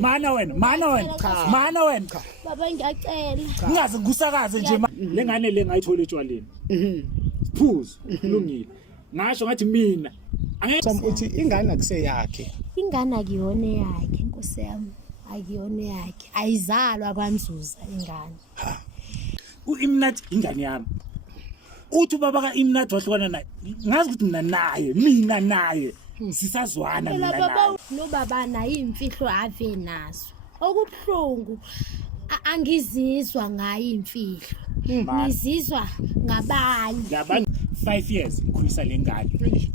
Mana wena. Baba ngiyacela. Ngingaze ngikusakaze nje lengane lengayithola etshwaleni. Phuzu kulungile. Ngasho ngathi mina uthi ingane akuseyakhe. Ingane akuyona yakhe Nkosi yami. Akuyona yakhe. Ayizalwa kwaNzuza ingane. uImnat ingane yami. Uthi ubaba kaImnat wahlukana naye. Ngazi ukuthi mina naye sisazwana mina naye. Baba nobaba naye imfihlo ave nazo. Okubhlungu angizizwa ngayo imfihlo. Ngizizwa ngabanye. Yabani 5 years ngikhulisa lengane.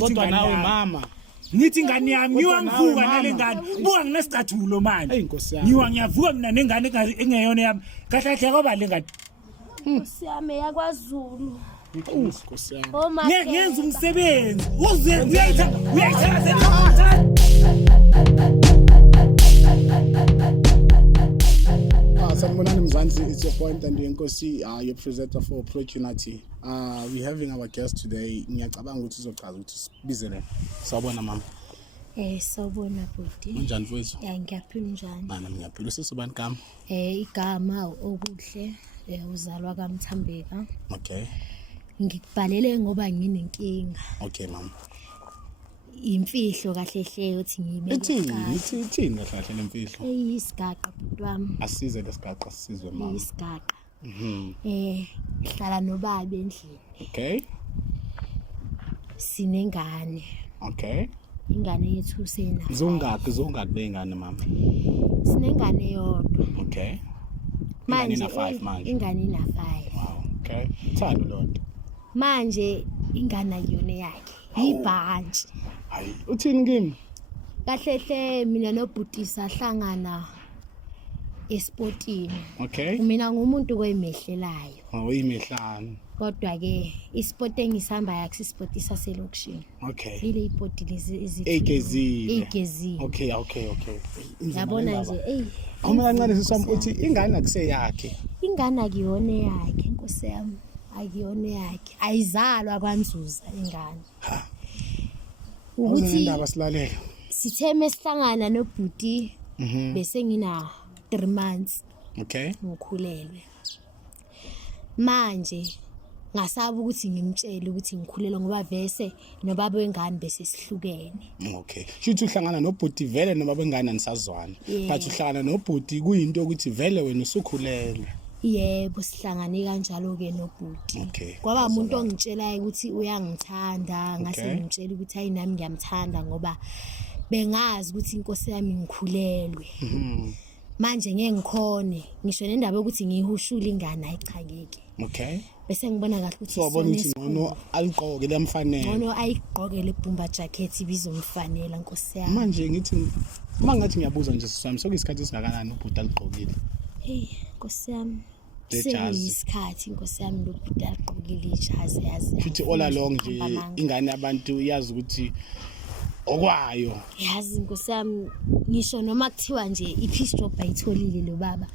Kodwa nawe mama Ngithi ingane yami ngiwangivuka nalengane. Buka nginesicathulo manje. Nkosi yami. Ngiyavuka mina nengane engeyona yami. Kahle kahle kwaba lengane. Nkosi yami yakwaZulu. Nkosi yami. Ngiyenza umsebenzi. Uyayithatha. Sanibonani Mzansi, it's your point and Nkosi, your presenter for Opportunity. We're having our guest today. Ngiyacabanga ukuthi uzochaza ukuthi sibizele. Sawubona mama. Sawubona bhuti. Unjani mfowethu? Ya ngiyaphila njani? Mana ngiyaphila. Usisubani gama? Igama okuhle uzalwa kaMthambeka. Okay. Ngikubhalele ngoba nginenkinga. Okay mama. Imfihlo kahle hle uthi ngibe. Ithini kahle lemfihlo? Isigaqa bhuti wami. Asize lesigaqa sisizwe mama. Isigaqa. Hlala nobaba endlini. Okay. Sinengane. Okay. Ingane yethu sena. Zongaki lengane mama? Sinengane yodwa. Okay. Manje ina 5 manje. Ingane ina 5. Wow. Okay. Thando lonto. Manje ingane yona yakhe. Ibhantshi. Hayi, uthini kimi? Kahle hle mina nobhuti sahlangana esportini. Okay. Mina ngumuntu kwemehlelayo. Uyimehlana. Kodwa ke isport engisihamba yakho isport saselokishini. Okay. Ile iport lezi egezile. Okay. Yabona nje Uma kancane siswami uthi ingane akuseyakhe. Ingane akuyona yakhe Nkosi yami. Akuyona yakhe. Ayizalwa kwaNzuza ingane. Ukuthi indaba silalela. Sitheme sihlangana nobhuti bese ngina 3 months. Okay. Ngikhulelwe. Manje ngasaba ukuthi ngimtshele ukuthi ngikhulelwe ngoba vese nobaba wengane bese sihlukene. Okay. Shuthi uhlangana nobhuti vele nobaba wengane anisazwana. But uhlangana nobhuti kuyinto ukuthi vele wena usukhulelwe. Yebo sihlangane kanjalo ke nobhuti. Okay. Kwaba umuntu ongitshelayo ukuthi uyangithanda ngase ngimtshela ukuthi hayi nami ngiyamthanda ngoba bengazi ukuthi inkosi yami ngikhulelwe. Manje ngeke ngikhone ngisho nendaba ukuthi ngihushula ingane ayichakeke. Okay. Bese ngibona kahle ukuthi sobona ukuthi ngono aliqoke lemfanele. Ngono ayiqoke lebhumba jacket ibizomfanela Nkosi yami. Manje ngithi mangathi ngiyabuza nje sisami sokuyisikhathi esingakanani ubhuti aliqokile. Hey Nkosi yami. Seyisikhathi Nkosi yami lobhuti aliqokile ijazi yazi. Futhi all along nje ingane yabantu iyazi ukuthi okwayo. Yazi Nkosi yami ngisho noma kuthiwa nje ipeace job ayitholile lo baba.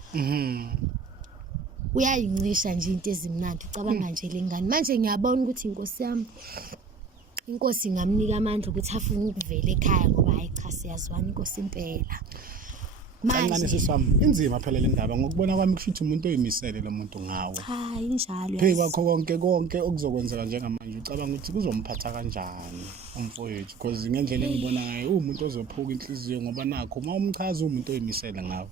Uyayincisha nje into ezimnandi ucabanga nje lengane manje ngiyabona ukuthi Nkosi yami inkosi ngamnika amandla ukuthi afune ukuvela ekhaya ngoba hayi cha siyazwana inkosi impela manje siswami inzima phela le ndaba ngokubona kwami kushuthi umuntu oyimisele lo muntu ngawe cha injalo phe kwakho konke okuzokwenzeka njengamanje ucabanga ukuthi kuzomphatha kanjani umfowethu because ngendlela engibona ngayo umuntu ozophuka inhliziyo ngoba nakho uma umchaza umuntu oyimisele ngawe.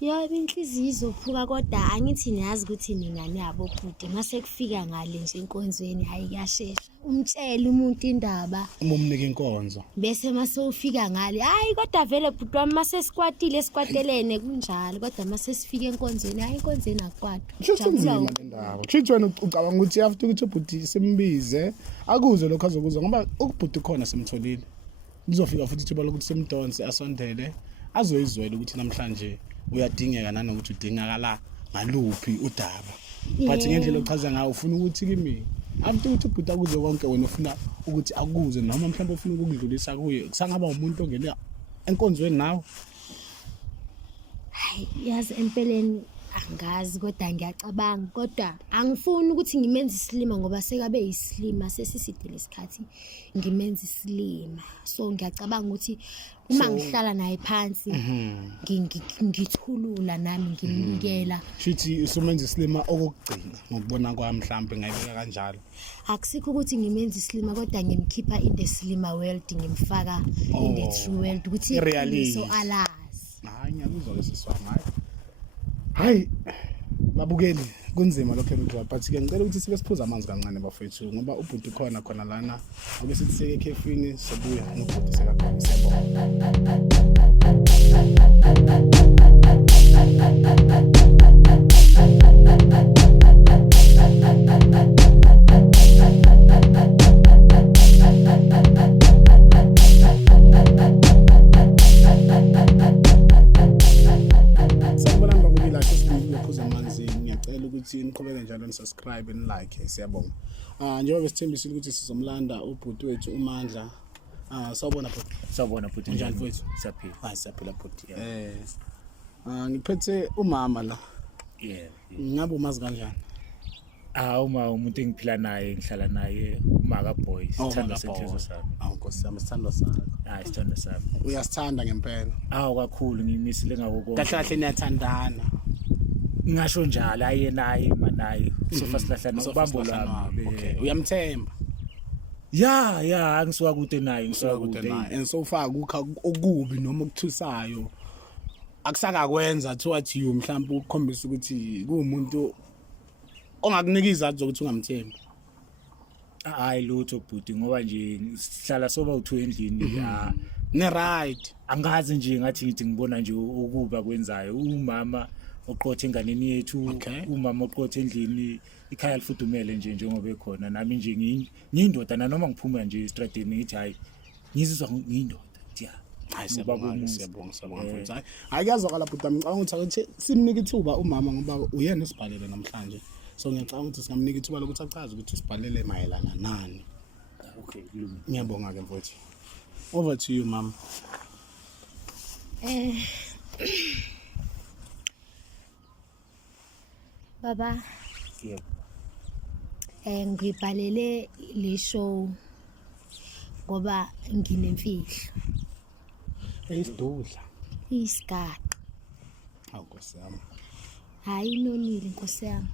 Yebo inhliziyo izophuka kodwa angithi niyazi ukuthi ningane yabo bhuti mase kufika ngale nje enkonzweni hayi kuyashesha umtshela umuntu indaba umumnika inkonzo bese mase ufika ngale hayi kodwa vele bhuti wami mase sikwatelene kunjalo kodwa mase sifika enkonzweni hayi enkonzweni akwathu jabula le ndaba chithi wena ucabanga ukuthi after ukuthi ubhuti simbize akuze lokho azokuza ngoba ukubhuti khona simtholile uzofika futhi thiba lokuthi simdonse asondele azoyizwela ukuthi namhlanje uyadingeka nanokuthi udingakala ngaluphi udaba but ngendlela ochaza ngayo ufuna ukuthi kimi after ukuthi ubhuti akuze konke wena ufuna ukuthi akuze noma mhlawumbe ufuna ukudlulisa kuye kusangaba umuntu ongena enkonzweni nawe hayi yazi empeleni angazi kodwa ngiyacabanga kodwa angifuni ukuthi ngimenze isilima ngoba sekabe isilima sesiside lesikhathi ngimenze isilima so ngiyacabanga ukuthi uma ngihlala naye phansi ngithulula nami ngimnikela shithi usumenza isilima okugcina ngokubona kwami mhlambe ngayibeka kanjalo akusikho ukuthi ngimenze isilima kodwa ngimkhipha in the slima world ngimfaka in the true world ukuthi iqiniso alazi hayi ngiyakuzwa lesiswami hayi babukeli kunzima lokho engizoba but ke ngicela ukuthi sibe siphuza amanzi kancane bafethu ngoba ubhuti khona lana ake sithi seke ekhefini sobuya ngubhuti sekakhona siyabonga niqhubeke njalo nisubscribe like siyabonga njengoba besithembisile ukuthi sizomlanda ubhuti wethu uMandla sawubona bhuti njani mfowethu siyaphila hayi siyaphila bhuti ngiphethe umama la ngabe umazi kanjani uma umuntu engiphila naye ngihlala naye umaka boy sithanda senhliziyo sami Nkosi yami sithanda sakho hayi sithanda sami uyasithanda ngempela kakhulu ngimisile ngako konke kahle niyathandana ngisho njalo ayenaye manaye sofa silahlana ubambo lami okay uyamthemba ya angisuka kude naye and so far kukha okubi noma ukuthusayo akusakakwenza towards you mhlawumbe ukukhombisa ukuthi kuumuntu ongakunika izathu zokuthi ungamthembi hayi lutho bhuti ngoba nje sihlala soba u2 endlini ne right angazi nje ngathi ngithi ngibona nje ukuba kwenzayo umama oqothe enganeni yethu umama oqothe endlini ikhaya lifudumele nje njengoba ekhona nami nje ngiyindoda nanoma ngiphuma nje estradeni ngithi hayi ngizizwa ngiyindoda thiya hayi siyabonga mfowethu hayi kuyazwakala bhuti ngicabanga ukuthi simnika ithuba umama ngoba uyena usibhalele namhlanje so ngiyacabanga ukuthi singamnika ithuba lokuthi achaze ukuthi usibhalele mayelana nani okay ngiyabonga ke mfowethu over to you mama baba ngibhalele le show ngoba nginemfihlo isidudla isigaqa Nkosi yami hayi inonile Nkosi yami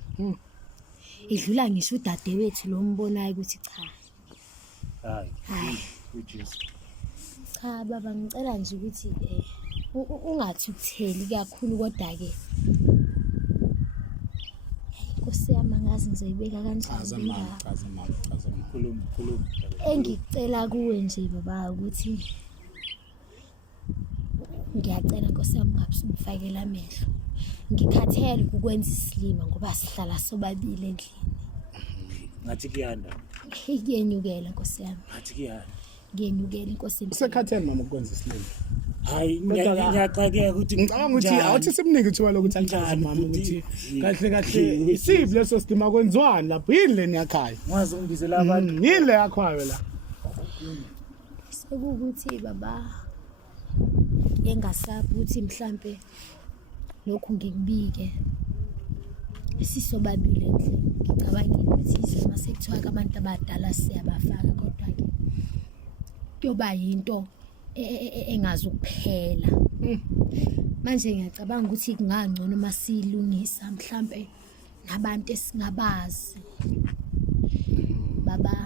idlula ngisho udadewethu lo mbonayo ukuthi cha hayi uJesu cha baba ngicela nje ukuthi ungathi ukutheli kakhulu kodwa ke Nkosi yami angazi ngizoyibeka kanjani khuluma engicela kuwe nje baba ukuthi ngiyacela Nkosi yami ngabusungifakela amehlo ngikhathele ukwenza isilima ngoba sihlala sobabili endlini ngathi kuyanda ngiyenyukela Nkosi yami ngathi kuyanda ngiyenyukela Nkosi yami usekhathele mama ukwenza isilima hayi ngiyaqhaqeka ukuthi ngicabanga ukuthi awuthi simnike ithuba lokuthi achaze mama ukuthi kahle isiphi leso sidima kwenziwani lapho yini leni yakhaya ngazi ungibizela abantu yini le yakhayo la sekukuthi baba engasaphi ukuthi mhlambe lokhu ngikubike sisobabili endlini ngicabangile ukuthi izima sekuthiwa abantu abadala siyabafaka kodwa ke kuyoba yinto engazi ukuphela manje ngiyacabanga ukuthi kungangcono uma silungisa mhlambe nabantu esingabazi baba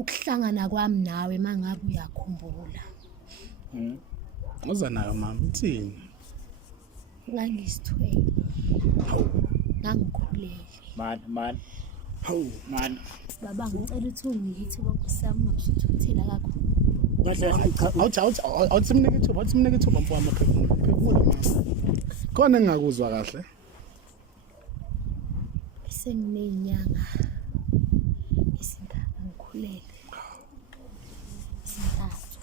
ukuhlangana kwami nawe mangabe uyakhumbula uza nayo mama uthini ngangisithwele ngangikhulele man baba ngicela ukuthi ungiyithi bokusami ngabusuthuthela kakhulu awuthi simnike ithuba mfowami phefumula mama khona engingakuzwa kahle senginenyanga esingaka ngikhulele sintathu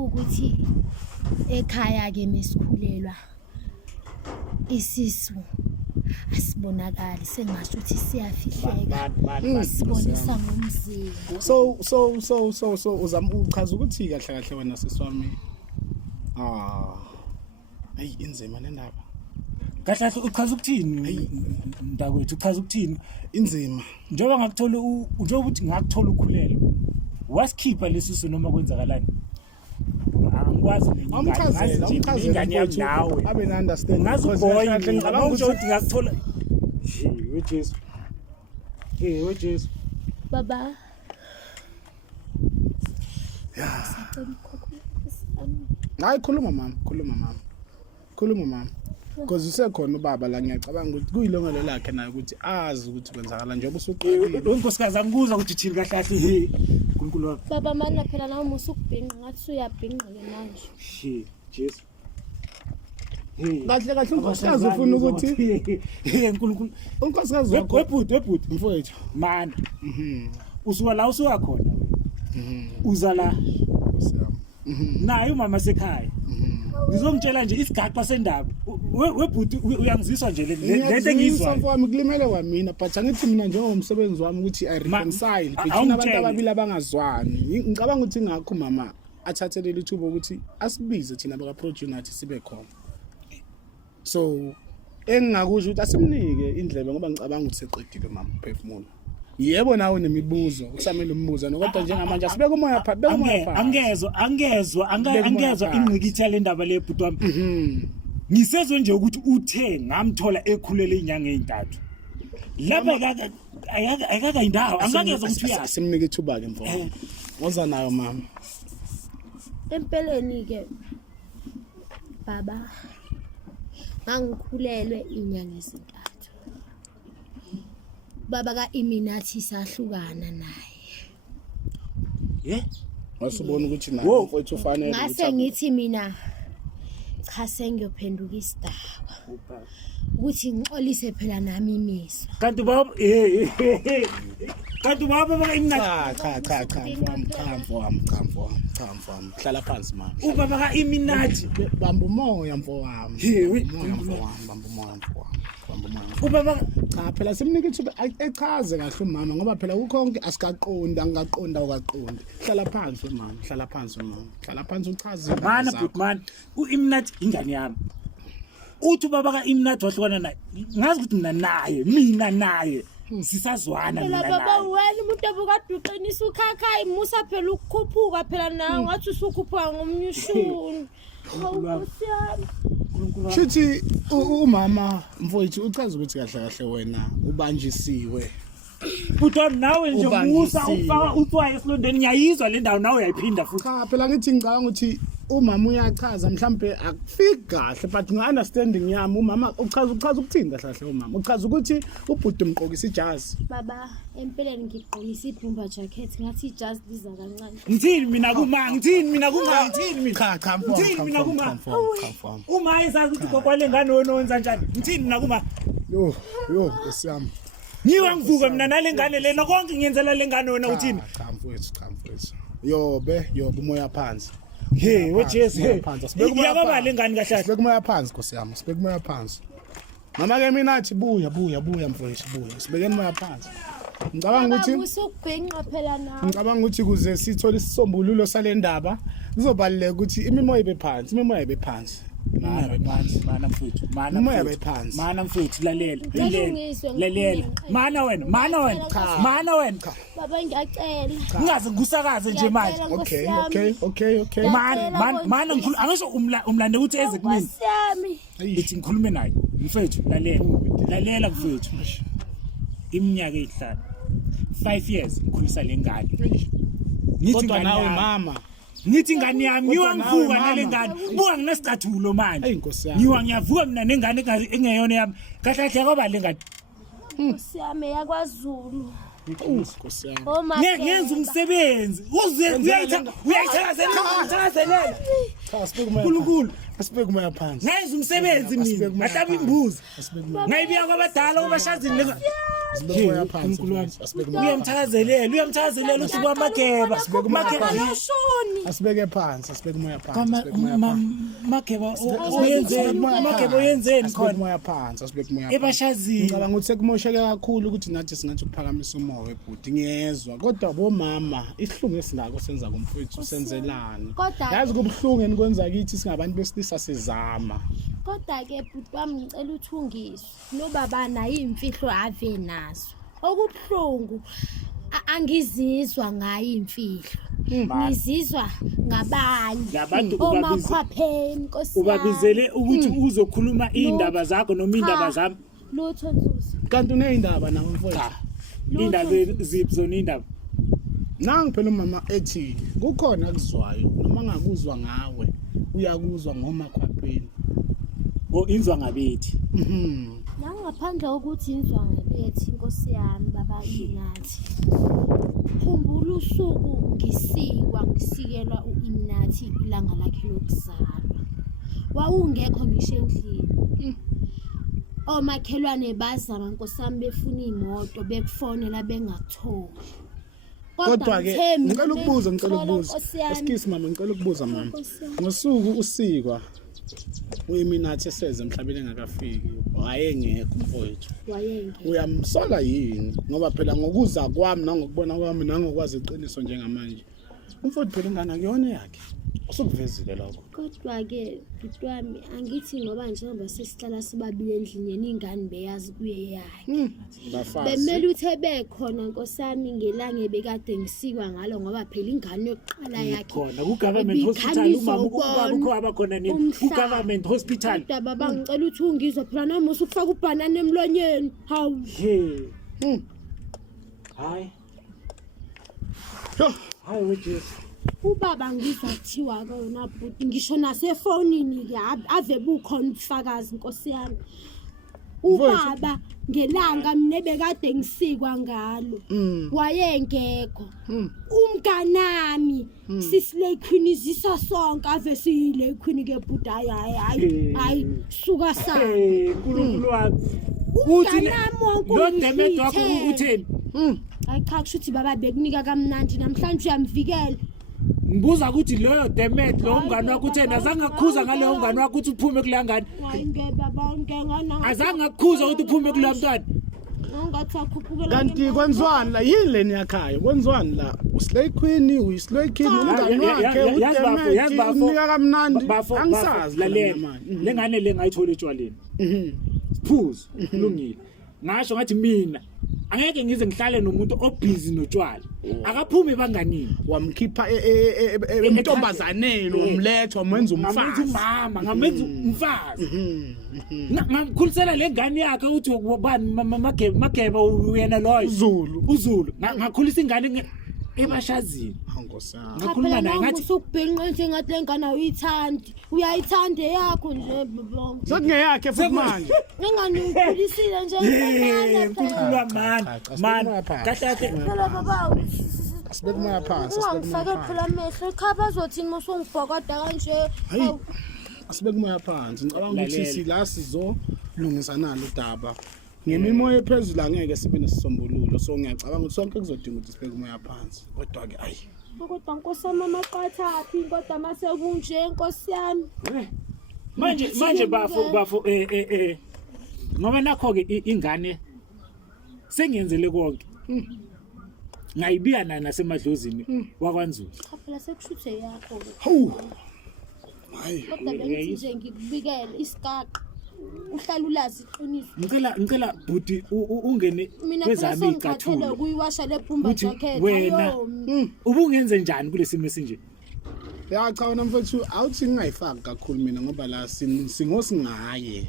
ukuthi ekhaya ke mesikhulelwa isisu asibonakali sengasho ukuthi siyafihleka sibonisa ngomzimba so uzama uchaza ukuthi kahle wena siswami Hayi inzima nendaba. Kahle kahle uchaza ukuthini mntakwethu uchaza ukuthini Inzima. njengoba ngakuthola njengoba uthi ngakuthola ukhulelo wasikhipha lesisu noma kwenzakalani angikwazi Umchazela ingane yami nawe abe na understand. ngazi uboy ngicabanga ukuthi ngakuthola wejesu wejesu Baba. Hayi khuluma mama. Because usekhona ubaba la ngiyacabanga ukuthi kuyilongelo lakhe naye ukuthi azi ukuthi kwenzakala njengoba usuqalile. unkosikazi angikuza ukuthi thini kahle kahle uNkulunkulu wami Baba mana phela nawe musukubhinqa ngathi uyabhinqa ke manje. Jesu Kahle unkosikazi ufuna ukuthi uNkulunkulu unkosikazi wakho webhuti mfowethu mana usuka la usuka khona uza la naye umama sekhaya ngizomtshela nje isigaxa sendaba webhuti uyangiziswa nje lento engizwa wami kulimele kwamina but angithi mina njengomsebenzi wami ukuthi I reconcile between abantu ababili abangazwani. Ngicabanga ukuthi ngakho mama athathelele ithuba ukuthi asibize thina baka Project nathi sibe khona. So engingakusho ukuthi asimnike indlebe ngoba ngicabanga ukuthi seqedile mama uphefumulo. Yebo nawe nemibuzo kusamele umbuza kodwa njengamanje asibeke umoya phansi beka umoya phansi. angezwa ingqikithi yale ndaba le bhuti wami ngisezwe nje ukuthi uthe ngamthola ekhulele inyanga ezintathu lapha ayikaka indawo angangezwa ukuthi asimnike ithuba ke mfowethu woza nayo mama. Empeleni ke baba ngangikhulelwe inyanga ezintathu. Baba ka Iminathi sahlukana naye. Wasubona ukuthi nawe mfowethu ufanele ngase ngithi mina cha sengiyophenduka isidaba ukuthi ngixolise phela nami imiswa. kanti baba baka Iminathi cha mfowami hlala phansi mama. ubaba ka Iminathi bamba umoya mfowami. Bamba umoya ubaba cha phela simnike ithuba echaze kahle umama ngoba phela kukhonke asikaqonda angaqonda ukaqonda. Hlala phansi mama hlala phansi uchaze mana but man uIminathi ingane yami uthi ubaba ka Iminathi wahlukana naye ngazi ukuthi mina naye sisazwana Phela baba wena umuntu obukade uqinisa ukhakhayi musa phela ukukhuphuka phela nawe ngathi usukhuphuka ngomnyushuni. Awusiyami. Shithi umama mfowethu uchaza ukuthi kahle wena ubanjisiwe. Butwa nawe nje musa ufaka uthwaye esilondeni ngiyayizwa le ndawo nawe uyayiphinda futhi. Cha phela ngithi ngicabanga ukuthi umama uyachaza mhlambe akufiki kahle but ngi-understanding yami umama uchaza ukuthini kahle umama uchaza ukuthi ubhuti umqokisa ijazi. Baba empeleni ngigqokisa ibhumba jacket ngathi ijazi liza kancane. Ngithini mina kuma uma ezazi ukuthi gokwale ngane wononza kanjani ngithini mina kuma yo esiyami ngiwa ngivuka mina nale ngane lena konke ngiyenzela le ngane wena uthini cha mfowethu yobe umoya phansi. Wejesu iyababa le ngane kahle sibeke umoya phansi Nkosi yami sibeke umoya phansi. Mama ke mina athi buya mfowethu buya sibekeni umoya phansi. Ngicabanga ukuthi usukubhinqa phela nawe. Ngicabanga ukuthi kuze sithole isisombululo sale ndaba kuzobaleka ukuthi imimoya ibe phansi mana mfethu mana mfethu lalela mana wena Baba ngiyacela. ungaze ngusakaze nje manje. Okay. mana ngikhulu angisho umlande ukuthi eze kumina Siyami. ithi ngikhulume naye mfethu lalela mfethu iminyaka ehlanu 5 years ngikhulisa lengane Nithi nawe mama Nithi ingane yami ngiwangivuka nale ngane buka nginesicathulo manje ngiyavuka mina nengane engeyona yami kahle kwaba le ngane Siyami yakwaZulu. Nkosi yami ngiyenza umsebenzi uyayithakazelela uNkulunkulu asibeke umoya phansi ngiyenza umsebenzi mina ngahlaba imbuzi ngayibiya kwabadala kubashazini umoya phansi uyamthakazelela uthi kwaMageba asibeke phansi asibeke umoya phansi Mageba uyenzeni khona umoya phansi asibeke umoya ebashazini ngicabanga ukuthi sekumosheke kakhulu ukuthi nathi singathi ukuphakamisa umoya webhuti ngiyezwa kodwa bomama isihlungu esinako senza kumfowethu senzelani yazi kubhlungu enikwenza kithi singabantu besilisa sizama Kodwa-ke bhuti wami ngicela uthungiswe nobaba nayo iy'mfihlo ave nazo okubuhlungu angizizwa ngayo iy'mfihlo ngizizwa ngabanye Labantu omakhwapheni Nkosi yami. ubabizele ukuthi uzokhuluma iy'ndaba zakho noma iy'ndaba zami Lutho Nzuzu kanti uney'ndaba nawe mfowethu iy'ndaba ziphi zona iy'ndaba nangi phela umama ethi kukhona akuzwayo noma ngakuzwa ngawe uyakuzwa ngomakhwapheni inzwa ngabethi nangaphandle kokuthi inzwa ngabethi Nkosi yami baba Inathi khumbula usuku ngisikelwa uInathi ilanga lakhe lokuzalwa wawungekho ngisho endlini omakhelwane bazama Nkosi yami befuna imoto bekufonela bengakutholi kodwa-ke ngicela ukubuza excuse mama ngicela ukubuza mama ngosuku usikwa uInathi eseze emhlabeni engakafiki wayengekho mfowethu uyamsola yini ngoba phela ngokuza kwami nangokubona kwami nangokwazi iqiniso njengamanje umfowethu phela ingane akuyona yakhe usukuvezile lokho kodwa-ke bhuti wami angithi ngoba njengoba sesihlala sibabili endlini yena ingane beyazi kuye yakhe bemele ukuthi ebekhona Nkosi yami ngelanga ebekade ngisikwa ngalo ngoba phela ingane yokuqala yakhe khona ku-government hospital umama ukho abakhona nini ku-government hospital kodwa baba ngicela ukuthi ungizwe phela noma usufaka ubhanana emlonyeni hawu hayi wejesu ubaba ngizwa kuthiwa kona bhuti ngisho nasefonini-ke ave bukhona ubufakazi Nkosi yami ubaba ngelanga mina bekade ngisikwa ngalo wayengekho umnganami sisilekhwinizisa sonke ave siyilekhwini-ke bhuti hayi suka sana nkulunkulu wami umnganami wonke lo Demet wakho utheni hayi cha kusho ukuthi baba bekunika kamnandi namhlanje uyamvikela ngibuza ukuthi loyo Demet lo mngane wakho utheni azange akukhuza ngaleyo mngane wakho ukuthi uphume kule ngane hayi ngebaba ngengana azange akukhuza ukuthi uphume kule mntwana ngathi akhuphukela kanti kwenziwani la yini leni yakhaya kwenziwani la uslay queen uyislay king umngane wakhe uDemet unika kamnandi angisazi lalela lengane lengayithola etshwaleni siphuzo kulungile ngasho ngathi mina angeke ngize ngihlale nomuntu obusy notshwala akaphumi banganini wamkhipha entombazaneni wamletha wamenza umfazi umama ngamenza umfazi ngamkhulisela lengane yakhe uthi ubani mageba uyena loyo uZulu ngakhulisa ingane ebashazini ngakhuluma naye ngathi usukubhenqa nje ngathi lengane uyithandi uyayithanda yakho nje baba sekungeyakhe futhi manje ngengane ukhulisile nje nkulunkulu man kahle phela baba asibekuma phansi ungifake phela amehlo ekhaya bazothini musungibhokada kanje hayi asibekuma phansi ngicabanga ukuthi sila sizolungisa nalo udaba ngemimoya ephezulu angeke sibe nesisombululo so ngiyacabanga ukuthi sonke kuzodinga ukuthi sibeke umoya phansi kodwa ke ayi kodwa Nkosi yami amaqathaphi kodwa mase kunje Nkosi yami manje bafo ngoba nakho ke ingane sengiyenzele konke ngayibiya nasemadlozini wakwanzulu cha phela sekushuthe yakho hawu hayi kodwa bengithi nje ngikubikele isigaqa uhlala ulazi iqiniso ngicela bhuti ungene kwezami icathulo kuyiwasha lephumba jacket wena ubungenze njani kulesimo esinje ya cha wena mfethu awuthi ngingayifaki kakhulu mina ngoba la singosingaye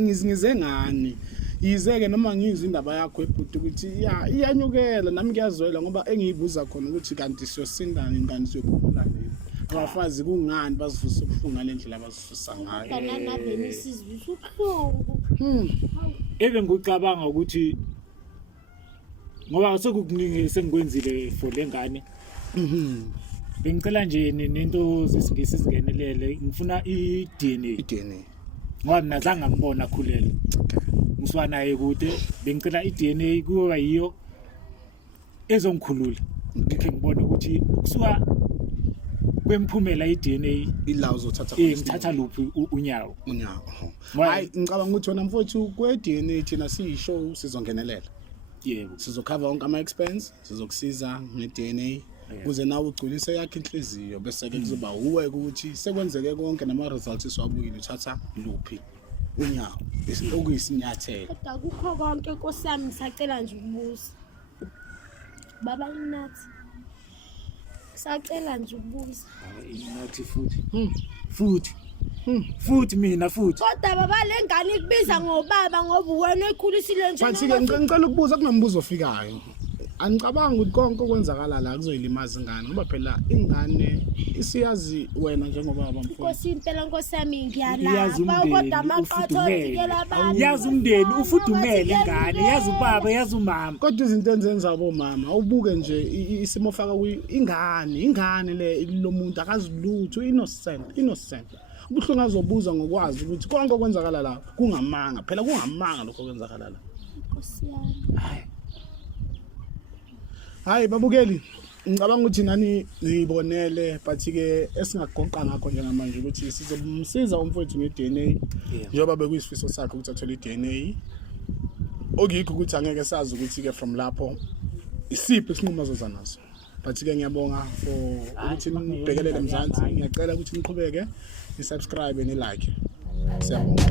ngize ngani yizeke noma ngizwe indaba yakho ebhuti ukuthi iyanyukela nami ngiyazwela ngoba engiyibuza khona ukuthi kanti siyosindana ingane siyophumula nini abafazi kungani bazivusa ubuhlungu ngalendlela abazivusa ngayo kana benisizwisa ubuhlungu ebe ngicabanga ukuthi ngoba sekukuningi sengikwenzile for lengane bengicela nje nento zesingisi singenelele ngifuna iDNA ngoba mina zange ngibona khulele ngiswa naye kude bengicela iDNA kuba yiyo ezongikhulula ngikhe ngibone ukuthi kusuka kwemphumela iDNA ila uzothatha ngithatha luphi unyawo hayi ngicabanga ukuthi wena mfowethu kweDNA thina siyishow sizongenelela yebo sizocover wonke ama expense sizokusiza ngeDNA ukuze nawe ugculise yakhe inhliziyo bese ke kuzoba uwe ukuthi sekwenzeke konke nama results siwabuyile uthatha luphi unyawo okuyisinyathelo. Kodwa kukho konke Nkosi yami ngisacela nje ukubuza. Baba Nathi. Ngisacela nje ukubuza. Nathi futhi mina futhi. Kodwa baba lengane ikubiza ngobaba ngoba wena ekhulisile nje. Bathi ke ngicela ukubuza kunombuzo ofikayo. Angicabangi ukuthi konke okwenzakala la kuzoyilimaza ingane ngoba phela ingane isiyazi wena njengobaba mfowethu. Nkosi impela Nkosi yami ngiyalapha kodwa amaqatho ofikela abantu. Yazi umndeni ufudumele ingane, yazi ubaba, yazi umama. Kodwa izinto enzenza abomama awubuke nje isimo faka ingane le lomuntu akazilutho innocent. Ubuhlungu azobuza ngokwazi ukuthi konke okwenzakala la kungamanga, phela kungamanga lokho okwenzakala la. Nkosi yami. Hayi babukeli, ngicabanga ukuthi nani nibonele but ke esingagoqa ngakho njengamanje ukuthi sizomsiza umfowethu ngeDNA njengoba bekuyisifiso sakhe ukuthi athole iDNA. Okuyikho ukuthi angeke sazi ukuthi ke from lapho isiphi isinqumo azoza naso. But ke ngiyabonga for ukuthi nibhekelele Mzansi. Ngiyacela ukuthi niqhubeke, ni-subscribe ni-like. Siyabonga.